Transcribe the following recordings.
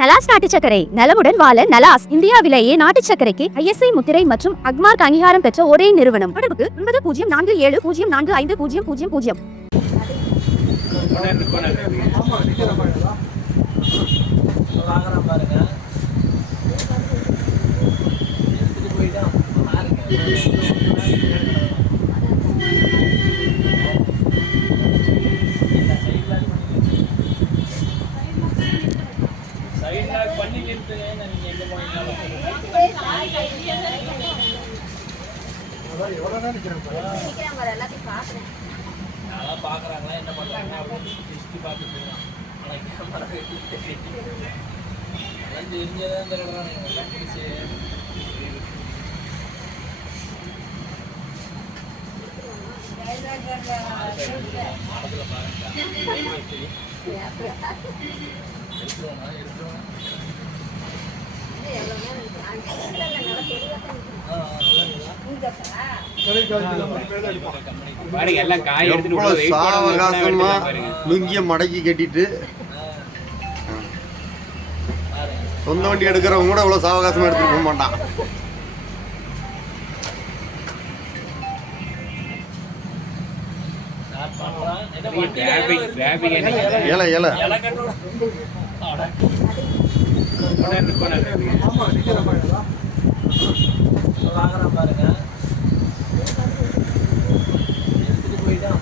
நலாஸ் நாட்டு சர்க்கரை நலமுடன் வாழ நலாஸ் இந்தியாவிலேயே நாட்டு சர்க்கரைக்கு ISI முத்திரை மற்றும் அக்மார்க் அங்கீகாரம் பெற்ற ஒரே நிறுவனம். தொடர்புக்கு 9047045000. பாக்குறாங்களா என்ன பண்றாங்க அப்படின்னு திருஷ்டி பார்த்துட்டு இருக்கான். ஆனா கேமரா தெரிஞ்சதான் தெரியலாம். சாவகாசமா லுங்கிய மடக்கி கட்டிட்டு சொந்த வண்டி எடுக்கிறவங்க கூட இவ்வளவு சாவகாசமா எடுத்துட்டு போக மாட்டான். ஏல ஏல பாருங்க எடுத்துட்டு போயிட்டான்.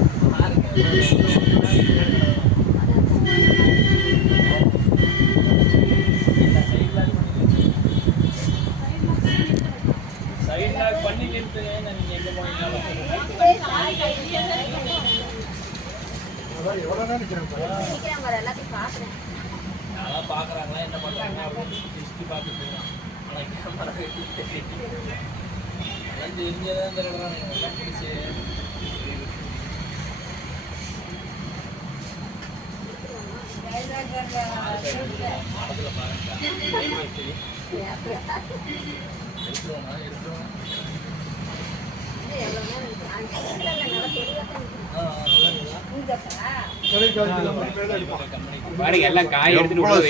பாக்குறாங்களா என்ன பண்றாங்க அப்படின்னு திருஷ்டி பார்த்துட்டு இருக்கான். ஆனா கேமரா தெரிஞ்சதான் தெரியலாம்.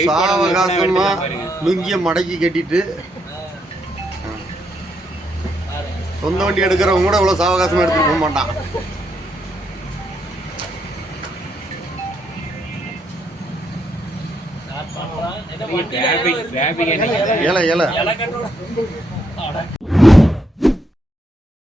சாவகாசமா லுங்கிய மடக்கி கட்டிட்டு சொந்த வண்டி எடுக்கிறவங்க கூட இவ்வளவு சாவகாசமா எடுத்துட்டு போக மாட்டான். ஏல ஏல